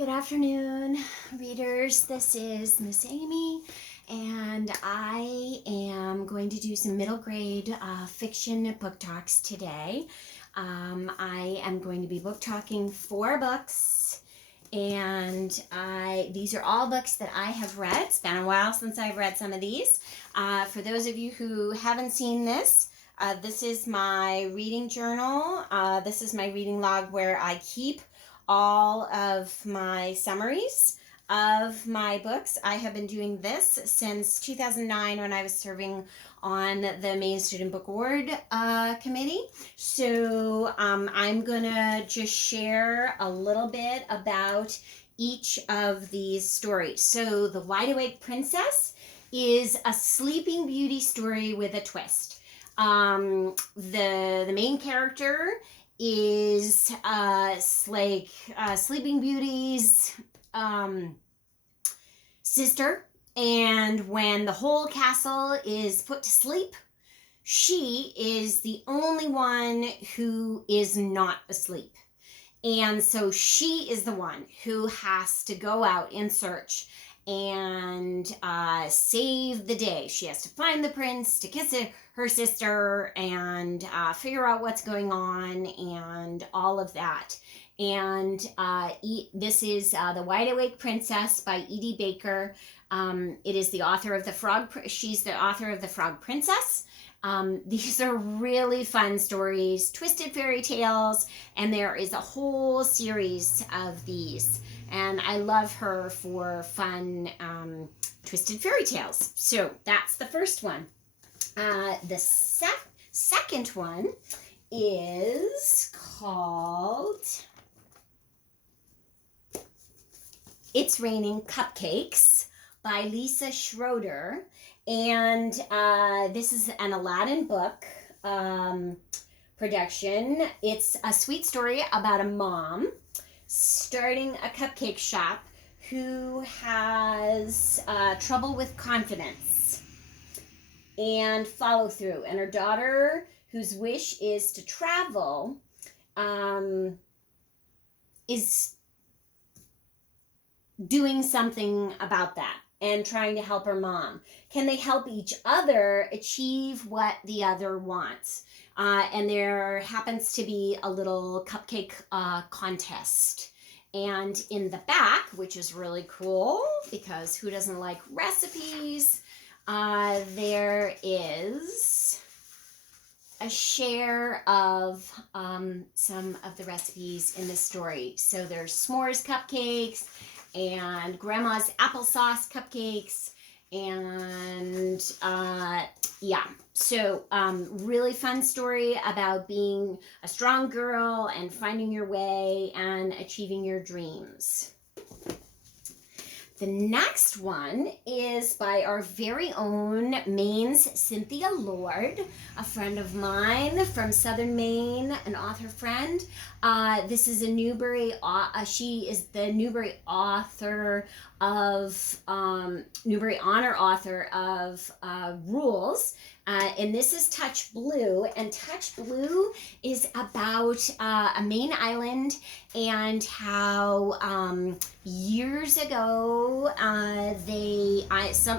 Good afternoon, readers. This is Miss Amy, and I am going to do some middle grade fiction book talks today. I am going to be book talking 4 books, and these are all books that I have read. It's been a while since I've read some of these. For those of you who haven't seen this, this is my reading journal. This is my reading log where I keep all of my summaries of my books. I have been doing this since 2009 when I was serving on the Maine Student Book Award committee. So I'm gonna just share a little bit about each of these stories. So The Wide Awake Princess is a Sleeping Beauty story with a twist. The main character is Sleeping Beauty's sister, and when the whole castle is put to sleep, she is the only one who is not asleep. And so she is the one who has to go out in search and save the day. She has to find the prince, to kiss her sister, and figure out what's going on and all of that. And this is The Wide Awake Princess by E.D. Baker. It is the author of she's the author of The Frog Princess. These are really fun stories, twisted fairy tales, and there is a whole series of these. And I love her for fun, twisted fairy tales. So that's the first one. The second one is called It's Raining Cupcakes by Lisa Schroeder. And this is an Aladdin book production. It's a sweet story about a mom starting a cupcake shop who has trouble with confidence and follow through. And her daughter, whose wish is to travel, is doing something about that and trying to help her mom. Can they help each other achieve what the other wants? And there happens to be a little cupcake contest. And in the back, which is really cool, because who doesn't like recipes, there is a share of some of the recipes in this story. So there's s'mores cupcakes, and grandma's applesauce cupcakes, and yeah, so really fun story about being a strong girl and finding your way and achieving your dreams. The next one is by our very own Maine's Cynthia Lord, a friend of mine from Southern Maine, an author friend. This is a Newbery, she is the Newbery author of, Newbery Honor author of Rules. And this is Touch Blue, and Touch Blue is about a Maine island and how years ago some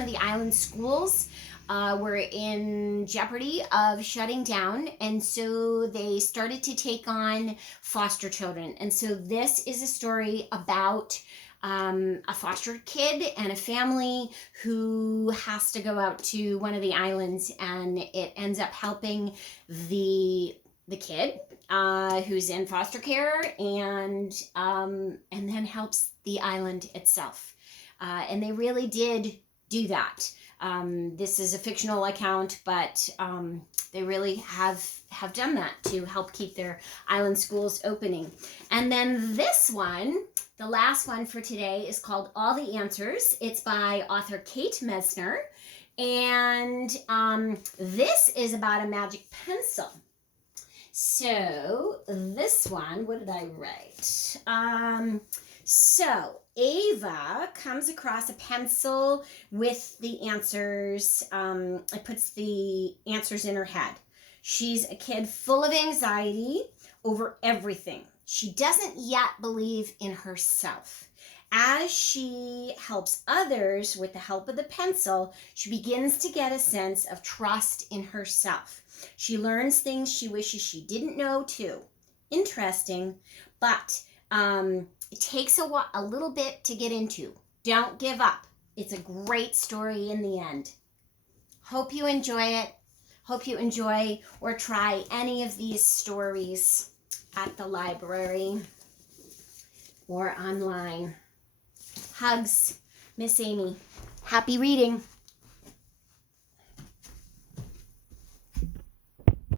of the island schools were in jeopardy of shutting down, and so they started to take on foster children. And so this is a story about a foster kid and a family who has to go out to one of the islands, and it ends up helping the kid who's in foster care, and then helps the island itself. And they really did do that. This is a fictional account, but they really have done that to help keep their island schools opening. And then this one, the last one for today, is called All the Answers. It's by author Kate Mesner, and this is about a magic pencil. So this one, what did I write? So Ava comes across a pencil with the answers. It puts the answers in her head. She's a kid full of anxiety over everything. She doesn't yet believe in herself. As she helps others with the help of the pencil, she begins to get a sense of trust in herself. She learns things she wishes she didn't know too. Interesting, but it takes a little bit to get into. Don't give up. It's a great story in the end. Hope you enjoy it. Hope you enjoy or try any of these stories at the library or online. Hugs, Miss Amy. Happy reading.